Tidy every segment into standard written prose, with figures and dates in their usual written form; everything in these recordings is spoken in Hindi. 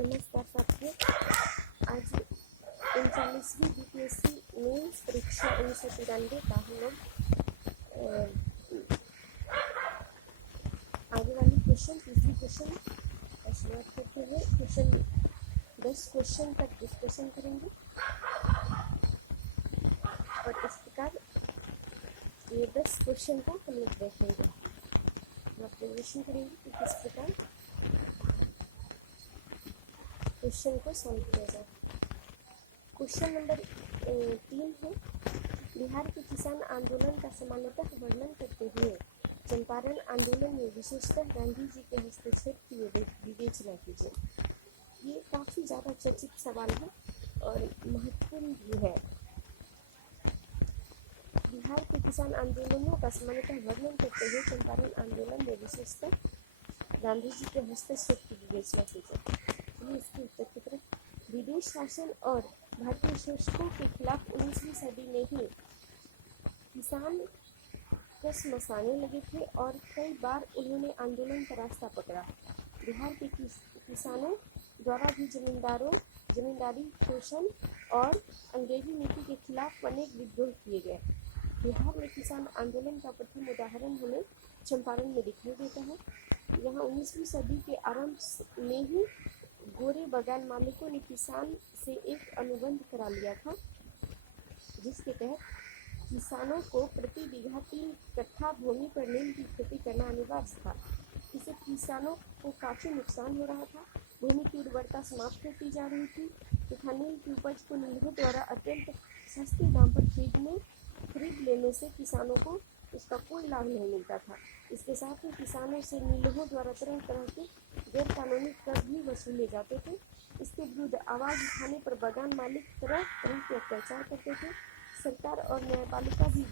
नमस्कार साथियों। आज 39वीं बीपीएससी मेंस परीक्षा 1993 का हम लोग आगे वाली क्वेश्चन तीसरी क्वेश्चन का शुरुआत करते हुए क्वेश्चन 10 क्वेश्चन तक डिस्कशन करेंगे और इस प्रकार ये 10 क्वेश्चन को हम लोग देखेंगे, ऑब्जर्वेशन करेंगे कि किस प्रकार क्वेश्चन को सॉल्व किया जाए। क्वेश्चन नंबर 3 है, बिहार के किसान आंदोलन का सामान्यतः वर्णन करते हुए चंपारण आंदोलन में विशेषतः गांधी जी के हस्तक्षेप की विवेचना कीजिए। ये काफ़ी ज़्यादा चर्चित सवाल है और महत्वपूर्ण भी है। बिहार के किसान आंदोलनों का सामान्यतः वर्णन करते हुए चंपारण आंदोलन में विशेषतः गांधी जी के हस्तक्षेप की विवेचना कीजिए। इसके उत्तर की तरफ, विदेश शासन और भारतीय शोषकों के खिलाफ 19वीं सदी में ही किसान कस मसाने लगे थे और कई बार उन्होंने आंदोलन का रास्ता पकड़ा। बिहार के किसानों द्वारा भी जमींदारी शोषण और अंग्रेजी नीति के खिलाफ अनेक विद्रोह किए गए। बिहार में किसान आंदोलन का प्रथम उदाहरण हमें चंपारण में दिखाई देता है। यहाँ 19वीं सदी के आरंभ में ही गोरे बगान मालिकों ने किसान से एक अनुबंध करा लिया था, जिसके तहत किसानों को प्रति बीघा 3 कट्ठा भूमि पर नील की खेती करना अनिवार्य था। इससे किसानों को काफ़ी नुकसान हो रहा था। भूमि की उर्वरता समाप्त होती जा रही थी तथा नील की उपज को नीलों द्वारा अत्यंत सस्ते दाम पर खरीद लेने से किसानों को उसका कोई लाभ नहीं मिलता था। इसके साथ ही किसानों से नीलों द्वारा तरह तरह के गैर कानूनी कर भी वसूले जाते थे। इसके विरुद्ध आवाज़ उठाने पर बगान मालिक तरह तरह के अत्याचार करते थे। सरकार और न्यायपालिका भी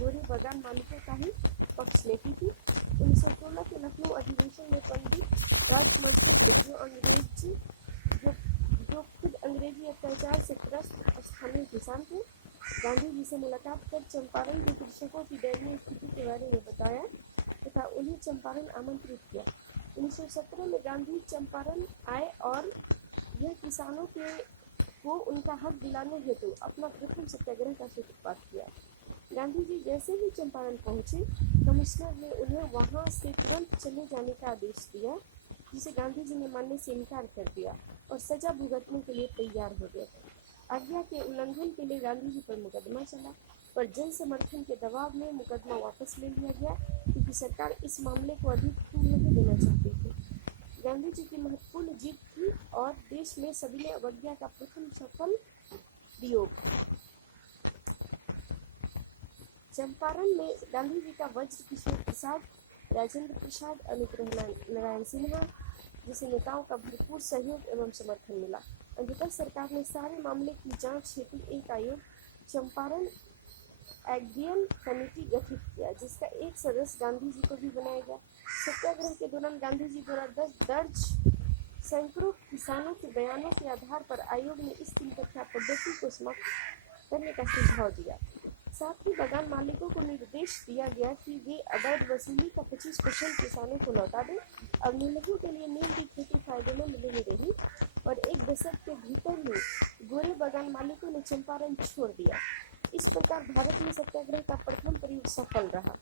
गोरे बगान मालिकों का ही पक्ष लेती थी। 1916 के लखनऊ अधिवेशन में पंडित राजमंत्री जो खुद अंग्रेजी अत्याचार से त्रस्त स्थानीय किसान थे, गांधी जी से मुलाकात कर चंपारण के कृषकों की दयनीय स्थिति के बारे में बताया तथा उन्हें चंपारण आमंत्रित किया। 1917 में गांधी चंपारण आए और यह किसानों को उनका हक दिलाने हेतु अपना प्रथम सत्याग्रह का सूत्रपात किया। गांधी जी जैसे ही चंपारण पहुंचे, कमिश्नर ने उन्हें वहां से तुरंत चले जाने का आदेश दिया, जिसे गांधी जी ने मानने से इनकार कर दिया और सजा भुगतने के लिए तैयार हो गए। आज्ञा के उल्लंघन के लिए गांधी जी पर मुकदमा चला, पर जन समर्थन के दबाव में मुकदमा वापस ले लिया गया क्योंकि सरकार इस मामले को अधिक तूल नहीं देना चाहती थी। गांधी जी की महत्वपूर्ण जीत थी और देश में सभी ने अवज्ञा का प्रथम सफल प्रयोग। चंपारण में गांधी जी का वज्र किशोर प्रसाद, राजेंद्र प्रसाद, अनुग्रह नारायण सिन्हा जैसे नेताओं का भरपूर सहयोग एवं समर्थन मिला। अंततः सरकार ने सारे मामले की जांच हेतु एक आयोग, चंपारण एग्रियन कमेटी गठित किया, जिसका एक सदस्य गांधी जी को भी बनाया गया। सत्याग्रह के दौरान गांधी जी द्वारा दर्ज सैकड़ों किसानों के बयानों के आधार पर आयोग ने इस 3 कट्ठा पद्धति को समाप्त करने का सुझाव दिया। साथ ही बगान मालिकों को निर्देश दिया गया कि वे अवैध वसूली का 25% किसानों को लौटा दें। अब नीलों के लिए नील की खेती फायदेमंद नहीं रही और 1 दशक के भीतर ही गोरे बगान मालिकों ने चंपारण छोड़ दिया। इस प्रकार भारत में सत्याग्रह का प्रथम प्रयोग सफल रहा।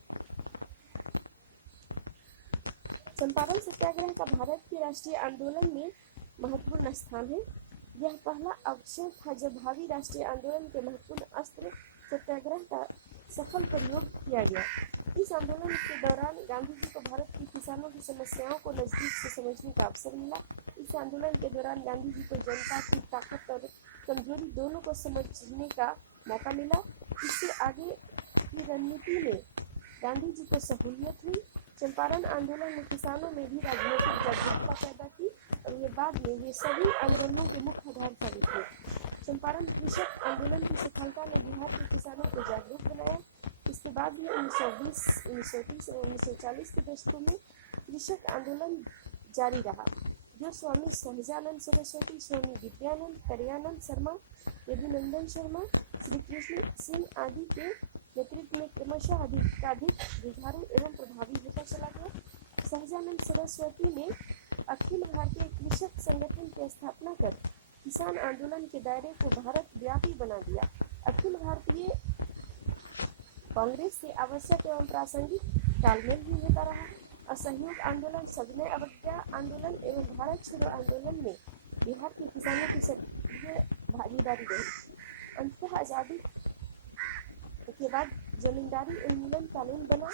चंपारण सत्याग्रह का भारत के राष्ट्रीय आंदोलन में महत्वपूर्ण स्थान है। यह पहला अवसर था जब भावी राष्ट्रीय आंदोलन के महत्वपूर्ण अस्त्र सत्याग्रह का सफल प्रयोग किया गया। इस आंदोलन के दौरान गांधी जी को भारत के किसानों की समस्याओं को नजदीक से समझने का अवसर मिला। इस आंदोलन के दौरान गांधी जी को जनता की ताकत और कमजोरी दोनों को समझने का मौका मिला। इससे आगे की रणनीति में गांधी जी को सहूलियत हुई। चंपारण आंदोलन ने किसानों में भी राजनीतिक जागरूकता पैदा की और ये बाद में वे सभी आंदोलनों के मुख्य आधार साबित हुए। चंपारण कृषक आंदोलन की सफलता ने बिहार के किसानों को जागरूक बनाया। इसके बाद भी 1920, 1930 और 1940 के दशकों में कृषक आंदोलन जारी रहा, जो स्वामी सहजानंद सरस्वती, स्वामी विद्यानंद, करयानंद शर्मा, यदुनंदन शर्मा, श्री कृष्ण सिंह आदि के नेतृत्व में क्रमशः अधिकाधिक जुझारू एवं प्रभावी होता चला गया। सहजानंद सरस्वती ने अखिल भारतीय कृषक संगठन की स्थापना कर किसान आंदोलन के दायरे को भारत व्यापी बना दिया। अखिल भारतीय कांग्रेस से आवश्यक एवं प्रासंगिक तालमेल भी होता रहा। असहयोग आंदोलन, सविनय अवज्ञा आंदोलन एवं भारत छोड़ो आंदोलन में बिहार के किसानों की सक्रिय भागीदारी रही। अंततः आजादी के बाद जमींदारी उन्मूलन कानून बना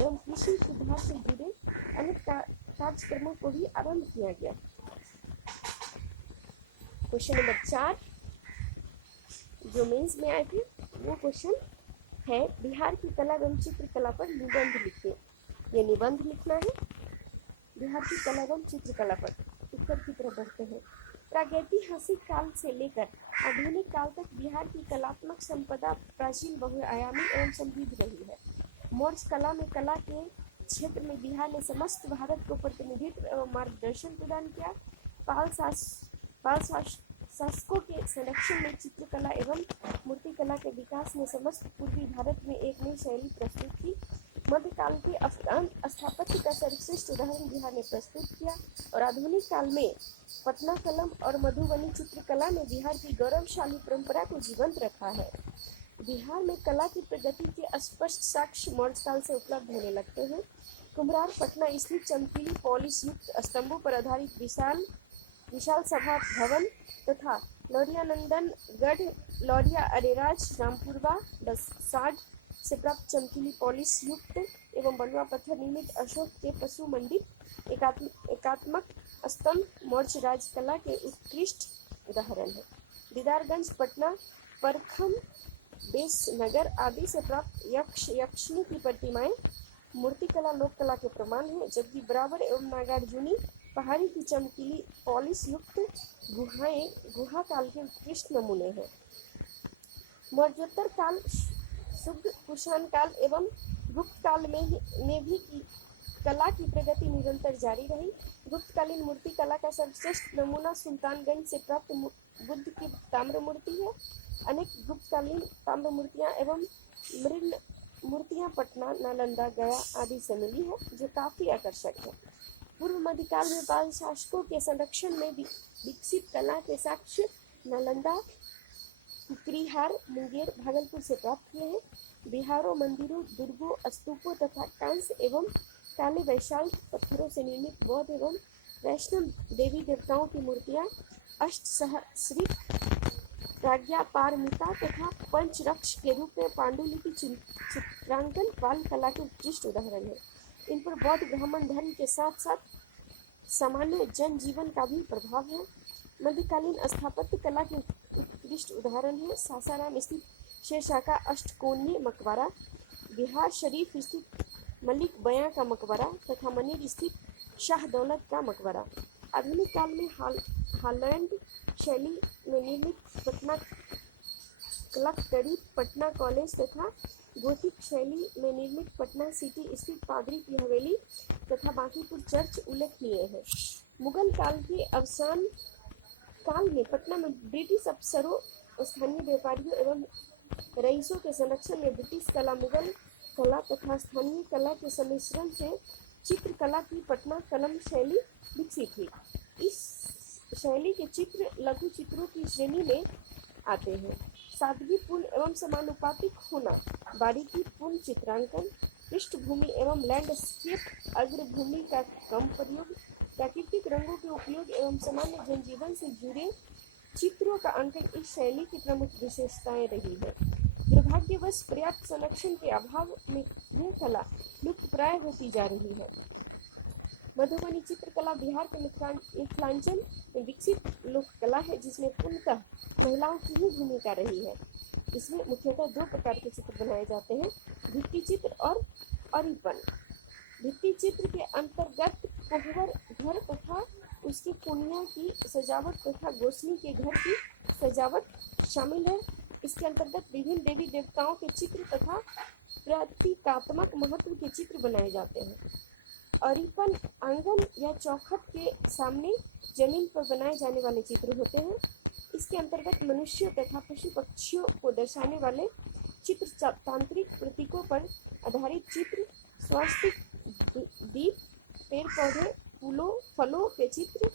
एवं कृषि सुधार से जुड़े अनेक कार्यक्रमों को भी आरंभ किया गया। क्वेश्चन नंबर 4 जो मेंस में आए थे वो क्वेश्चन है, बिहार की कला एवं चित्रकला पर निबंध लिखिए। ये निबंध लिखना है बिहार की कला एवं चित्रकला पर। उत्तर की तरफ बढ़ते हैं। प्रागैतिहासिक काल से लेकर आधुनिक काल तक बिहार की कलात्मक संपदा प्राचीन, बहुआयामी एवं समृद्ध रही है। मौर्य कला में कला के क्षेत्र में बिहार ने समस्त भारत को प्रतिनिधित्व एवं मार्गदर्शन प्रदान किया। पाल शासकों के संरक्षण में चित्रकला एवं मूर्तिकला के विकास ने समस्त पूर्वी भारत में एक नई शैली प्रस्तुत की। मध्यकाल के अफगान स्थापत्य का सर्वश्रेष्ठ उदाहरण बिहार ने प्रस्तुत किया और आधुनिक काल में पटना कलम और मधुबनी चित्रकला ने बिहार की गौरवशाली परंपरा को जीवंत रखा है। बिहार में कला की प्रगति के स्पष्ट साक्ष्य मौर्य काल से उपलब्ध होने लगते हैं। कुम्हरार पटना स्थित चमकीली पॉलिश युक्त स्तंभों पर आधारित विशाल सभा भवन तथा लौरियानंदनगढ़, लौरिया, अरेराज, रामपुरवा, बसाड से प्राप्त चमकीली पॉलिश युक्त एवं बलुआ पत्थर निर्मित अशोक के पशु मंडित एकात्मक स्तंभ मौर्य राजकला के उत्कृष्ट उदाहरण है। दीदारगंज, पटना, परखम, बेसनगर आदि से प्राप्त यक्ष यक्षिणी की प्रतिमाएं मूर्तिकला लोक कला के प्रमाण है, जबकि बराबर एवं नागार्जुनी पहाड़ी की चमकीली पॉलिश युक्त गुहाएं गुहा काल के उत्कृष्ट नमूने हैं। मौर्योत्तर काल, शुद्ध कुषाण काल एवं गुप्त काल में भी कला की प्रगति निरंतर जारी रही। गुप्तकालीन मूर्ति कला का सर्वश्रेष्ठ नमूना सुल्तानगंज से प्राप्त बुद्ध की ताम्र मूर्ति है। अनेक गुप्तकालीन ताम्र मूर्तियां एवं मृण मूर्तियां पटना, नालंदा, गया आदि से मिली है, जो काफी आकर्षक है। पूर्व मध्यकाल में पाल शासकों के संरक्षण में विकसित कला के साक्ष्य नालंदा, कुकरीहार, मुंगेर, भागलपुर से प्राप्त हुए हैं। बिहारों, मंदिरों, दुर्गों, स्तूपों तथा कांस्य एवं काले वैशाल्य पत्थरों से निर्मित बौद्ध एवं वैष्णव देवी देवताओं की मूर्तियां अष्टसहस्रिक, प्राज्ञापारमिता तथा पंचरक्ष के रूप में पांडुलिपि चित्रांकन पाल कला के उत्कृष्ट उदाहरण है। इन पर बौद्ध ब्राह्मण धर्म के साथ साथ सामान्य जनजीवन का भी प्रभाव है। मध्यकालीन स्थापत्य कला के उत्कृष्ट उदाहरण है सासाराम स्थित शेरशाह का अष्टकोणीय मकबरा, बिहार शरीफ स्थित मलिक बयां का मकबरा तथा मनीर स्थित शाह दौलत का मकबरा। आधुनिक काल में हॉलैंड शैली में निर्मित पटना कलकतरी पटना कॉलेज तथा गोथिक शैली में निर्मित पटना सिटी स्थित पादरी की हवेली तथा बांकीपुर चर्च उल्लेखनीय है। मुगल काल के अवसान काल में पटना में ब्रिटिश अफसरों, स्थानीय व्यापारियों एवं रईसों के संरक्षण में ब्रिटिश कला, मुगल कला तथा स्थानीय कला के सम्मिश्रण से चित्रकला की पटना कलम शैली विकसित हुई। इस शैली के चित्र लघु चित्रों की श्रेणी में आते हैं। सादगीपूर्ण एवं समानुपातिक होना, बारीकीपूर्ण चित्रांकन, पृष्ठभूमि एवं लैंडस्केप अग्रभूमि का कम प्रयोग, प्राकृतिक रंगों के उपयोग एवं सामान्य जनजीवन से जुड़े चित्रों का अंकन इस शैली की प्रमुख विशेषताएं रही है। दुर्भाग्यवश पर्याप्त संरक्षण के अभाव में यह कला लुप्तप्राय होती जा रही है। मधुबनी चित्रकला बिहार के मिथिलांचल में विकसित लोक कला है, जिसमें पूर्णतः महिलाओं की ही भूमिका रही है। इसमें मुख्यतः दो प्रकार के चित्र बनाए जाते हैं, भित्ति चित्र और अरिपन। भित्ति चित्र के अंतर्गत कोहबर घर तथा उसकी कुनिया की सजावट तथा गोसनी के घर की सजावट शामिल है। इसके अंतर्गत विभिन्न देवी देवताओं के चित्र तथा प्रतीकात्मक महत्व के चित्र बनाए जाते हैं। अरिपन आंगन या चौखट के सामने जमीन पर बनाए जाने वाले चित्र होते हैं। इसके अंतर्गत मनुष्यों तथा पशु पक्षियों को दर्शाने वाले चित्र, तांत्रिक प्रतीकों पर आधारित चित्र, स्वास्तिक, दीप, पेड़ पौधे, फूलों फलों के चित्र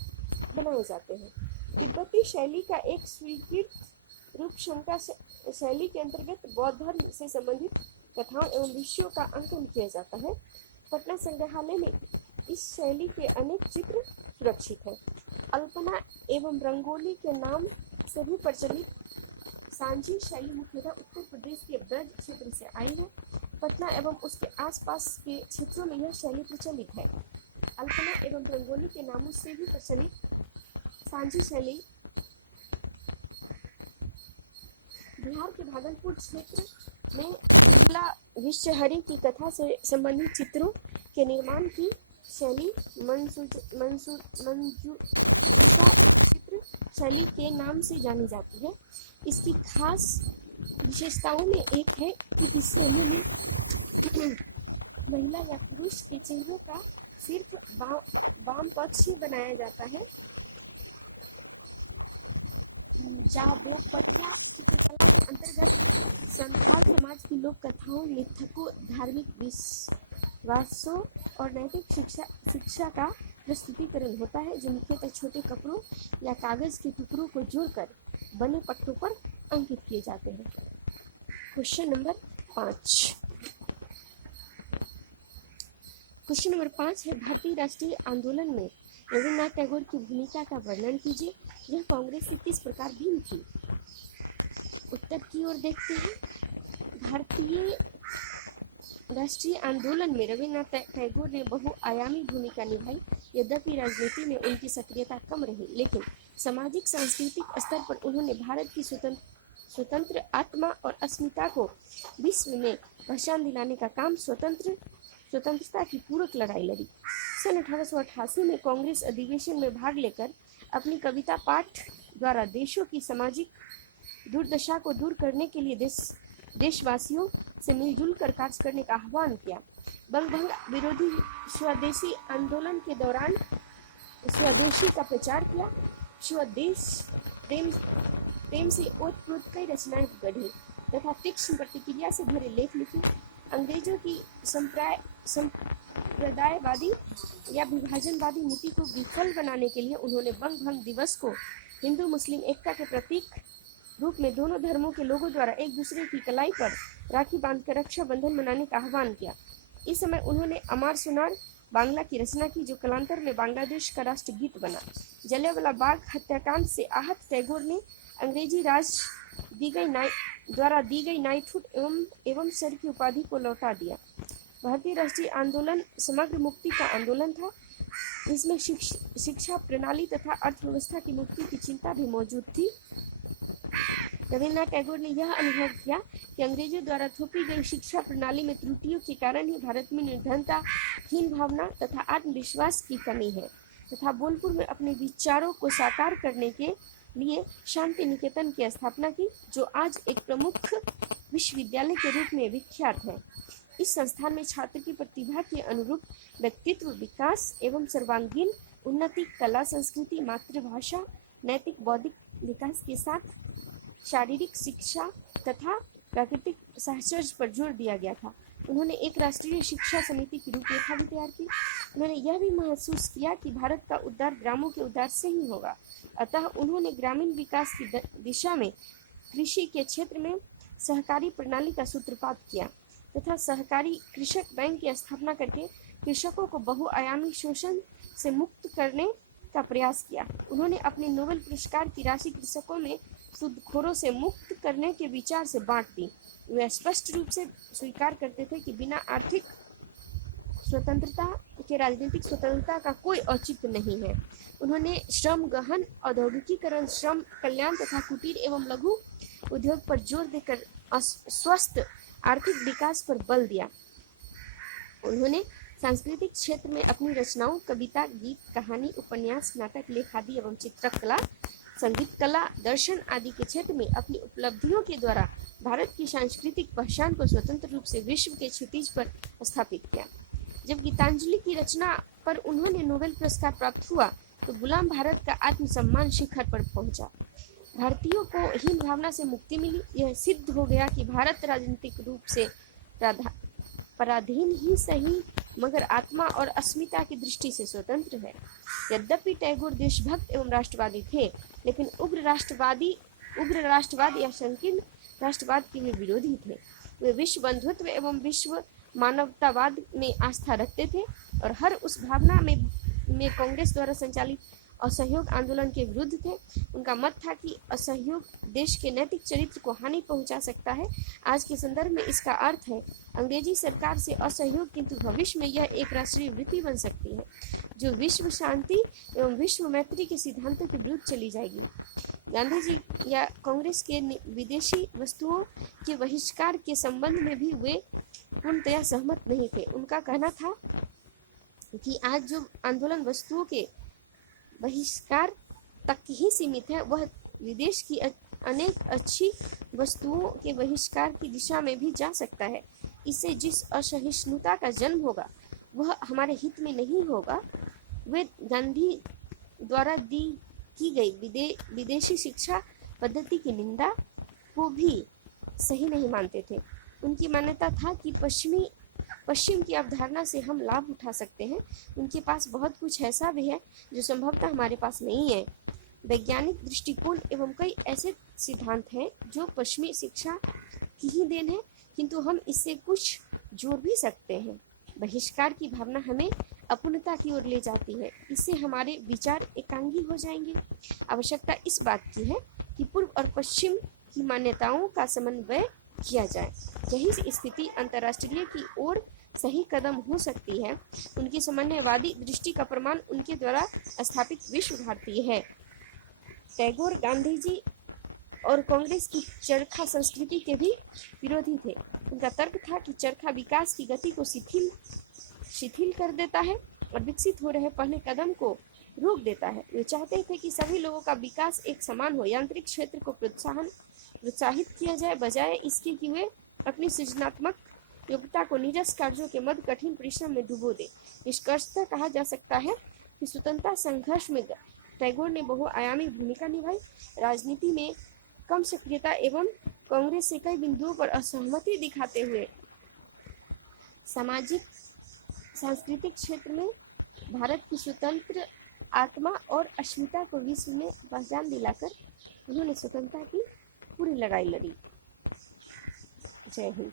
बनाए जाते हैं। तिब्बती शैली का एक स्वीकृत रूप शंका शैली के अंतर्गत बौद्ध धर्म से संबंधित कथाओं एवं दृश्यों का अंकन किया जाता है। पटना संग्रहालय में इस शैली के अनेक चित्र सुरक्षित हैं। अल्पना एवं रंगोली के नाम से भी प्रचलित सांझी शैली मुख्यतः उत्तर प्रदेश के ब्रज क्षेत्र से आई है। पटना एवं उसके आसपास के क्षेत्रों में यह शैली प्रचलित है। अल्पना एवं रंगोली के नामों से भी प्रचलित सांझी शैली बिहार के भागलपुर क्षेत्र में बिरला विश्वहरि की कथा से संबंधित चित्रों के निर्माण की शैली मंजूषा चित्र शैली के नाम से जानी जाती है। इसकी खास विशेषताओं में एक है कि इस शैली में महिला या पुरुष के चेहरों का सिर्फ वाम पक्ष ही बनाया जाता है। जाबोपटिया चित्रकला के अंतर्गत संथाल समाज की लोक कथाओं, मिथकों, धार्मिक विश्वासों और नैतिक शिक्षा का प्रस्तुतिकरण होता है, जो मुख्यतः छोटे कपड़ों या कागज के टुकड़ों को जोड़कर बने पट्टों पर अंकित किए जाते हैं। क्वेश्चन नंबर 5 है, भारतीय राष्ट्रीय आंदोलन में रविन्द्रनाथ टैगोर की भूमिका का वर्णन कीजिए। यह कांग्रेस से किस प्रकार भिन्न थी? उत्तर की ओर देखते हैं। भारतीय राष्ट्रीय आंदोलन में रविन्द्रनाथ टैगोर ने बहुआयामी भूमिका निभाई। यद्यपि राजनीति में उनकी सक्रियता कम रही, लेकिन सामाजिक सांस्कृतिक स्तर पर उन्होंने भारत की स्वतंत्र आत्मा और अस्मिता को विश्व में पहचान दिलाने का काम स्वतंत्रता की पूरक लड़ाई लड़ी। सन 1888 में कांग्रेस अधिवेशन में भाग लेकर अपनी कविता पाठ द्वारा देशों की सामाजिक दुर्दशा को दूर करने के लिए देशवासियों से मिलजुल कर कार्य करने का आह्वान किया। बंगभंग विरोधी स्वदेशी आंदोलन के दौरान स्वदेशी का प्रचार किया। स्वदेश प्रेम से ओतप्रोत कई रचनाएं गढ़ी तथा तीक्ष्ण प्रतिक्रिया से भरे लेख लिखे। अंग्रेजों की संप्रदायवादी या विभाजनवादी नीति को विफल बनाने के लिए उन्होंने बंगभंग दिवस को हिंदू मुस्लिम एकता के प्रतीक रूप में दोनों धर्मों के लोगों द्वारा एक दूसरे की कलाई पर राखी बांधकर रक्षाबंधन मनाने का आह्वान किया। इस समय उन्होंने अमार सुनार बांग्ला की रचना की, जो कालांतर में बांग्लादेश का राष्ट्रगीत बना। जलियांवाला बाग हत्याकांड से आहत टैगोर ने अंग्रेजी राज द्वारा दी गई नाइटहुड एवं सर की उपाधि को लौटा दिया। भारतीय राष्ट्रीय आंदोलन समग्र मुक्ति का आंदोलन था। इसमें शिक्षा प्रणाली तथा अर्थव्यवस्था की मुक्ति की चिंता भी मौजूद थी। रविन्द्रनाथ टैगोर ने यह अनुभव किया कि अंग्रेजों द्वारा थोपी गई शिक्षा प्रणाली में त्रुटियों के कारण ही भारत में निर्धनता, हीन भावना तथा आत्मविश्वास की कमी है, तथा बोलपुर में अपने विचारों को साकार करने के लिए शांति निकेतन की स्थापना की, जो आज एक प्रमुख विश्वविद्यालय के रूप में विख्यात है। इस संस्थान में छात्र की प्रतिभा के अनुरूप व्यक्तित्व विकास एवं सर्वांगीण उन्नति, कला, संस्कृति, मातृभाषा, नैतिक बौद्धिक विकास के साथ शारीरिक शिक्षा तथा प्राकृतिक साहचर्य पर जोर दिया गया था। उन्होंने एक राष्ट्रीय शिक्षा समिति की रूपरेखा भी तैयार की। उन्होंने यह भी महसूस किया कि भारत का उद्धार ग्रामों के उद्धार से ही होगा। अतः उन्होंने ग्रामीण विकास की दिशा में कृषि के क्षेत्र में सहकारी प्रणाली का सूत्रपात किया तथा सहकारी कृषक बैंक की स्थापना करके कृषकों को बहुआयामी शोषण से मुक्त करने का प्रयास किया। उन्होंने अपने नोबेल पुरस्कार की राशि कृषकों में सूदखोरों से मुक्त करने के विचार से बांट दी। वे स्पष्ट रूप से स्वीकार करते थे कि बिना आर्थिक स्वतंत्रता के राजनीतिक स्वतंत्रता का कोई औचित्य नहीं है। उन्होंने श्रम गहन औद्योगिकीकरण, श्रम कल्याण तथा कुटीर एवं लघु उद्योग पर जोर देकर स्वस्थ आर्थिक विकास पर बल दिया। उन्होंने सांस्कृतिक क्षेत्र में अपनी रचनाओं, कविता, गीत, कहानी, उपन्यास, नाटक, लेख आदि एवं चित्रकला, संगीत कला, दर्शन आदि के क्षेत्र में अपनी उपलब्धियों के द्वारा भारत की सांस्कृतिक पहचान को स्वतंत्र रूप से विश्व के क्षितिज पर स्थापित किया। जब गीतांजलि की रचना पर उन्होंने नोबेल पुरस्कार प्राप्त हुआ तो गुलाम भारत का आत्मसम्मान शिखर पर पहुंचा। भारतीयों को हीन भावना से मुक्ति मिली। यह सिद्ध हो गया कि भारत राजनीतिक रूप से पराधीन ही सही मगर आत्मा और अस्मिता की दृष्टि से स्वतंत्र है। यद्यपि टैगोर देशभक्त एवं राष्ट्रवादी थे, लेकिन उग्र राष्ट्रवाद या संकीर्ण राष्ट्रवाद के वे विरोधी थे। वे विश्व बंधुत्व एवं विश्व मानवतावाद में आस्था रखते थे और हर उस भावना में कांग्रेस द्वारा संचालित असहयोग आंदोलन के विरुद्ध थे। उनका मत था कि असहयोग देश के नैतिक चरित्र को हानि पहुंचा सकता है। आज के संदर्भ में इसका अर्थ है अंग्रेजी सरकार से असहयोग, किंतु भविष्य में यह एक राष्ट्रीय वृत्ति बन सकती है जो विश्व शांति एवं विश्व मैत्री के सिद्धांतों के विरुद्ध चली जाएगी। गांधी जी या कांग्रेस के विदेशी वस्तुओं के बहिष्कार के संबंध में भी वे पूर्णतया सहमत नहीं थे। उनका कहना था कि आज जो आंदोलन वस्तुओं के बहिष्कार तक ही सीमित है, वह विदेश की अनेक अच्छी वस्तुओं के बहिष्कार की दिशा में भी जा सकता है। इससे जिस असहिष्णुता का जन्म होगा वह हमारे हित में नहीं होगा। वे गांधी द्वारा की गई विदेशी शिक्षा पद्धति की निंदा को भी सही नहीं मानते थे। उनकी मान्यता था कि पश्चिम की अवधारणा से हम लाभ उठा सकते हैं। उनके पास बहुत कुछ ऐसा भी है जो संभवतः हमारे पास नहीं है। वैज्ञानिक दृष्टिकोण एवं कई ऐसे सिद्धांत हैं जो पश्चिमी शिक्षा की ही देन है, किंतु हम इससे कुछ जोड़ भी सकते हैं। बहिष्कार की भावना हमें अपूर्णता की ओर ले जाती है। इससे हमारे विचार एकांगी हो जाएंगे। आवश्यकता इस बात की है कि पूर्व और पश्चिम की मान्यताओं का समन्वय किया जाए। यही स्थिति अंतर्राष्ट्रीय की ओर सही कदम हो सकती है। उनकी समन्वयवादी दृष्टि का प्रमाण उनके द्वारा स्थापित विश्व भारती है। टैगोर गांधी जी और कांग्रेस की चरखा संस्कृति के भी विरोधी थे। उनका तर्क था कि चरखा विकास की गति को शिथिल कर देता है और विकसित हो रहे पहले कदम को रोक देता है। वे चाहते थे कि सभी लोगों का विकास एक समान हो। यांत्रिक क्षेत्र को प्रोत्साहित किया जाए, बजाय इसके कि वे अपनी सृजनात्मक योग्यता को नीरस कार्यों के मध्य कठिन परिश्रम में डुबो दे। निष्कर्षतः कहा जा सकता है कि स्वतंत्रता संघर्ष में टैगोर ने बहुआयामी भूमिका निभाई। राजनीति में कम सक्रियता एवं कांग्रेस से कई बिंदुओं पर असहमति दिखाते हुए सामाजिक सांस्कृतिक क्षेत्र में भारत की स्वतंत्र आत्मा और अस्मिता को विश्व में पहचान दिलाकर उन्होंने स्वतंत्रता की पूरी लड़ाई लड़ी। जय हिंद।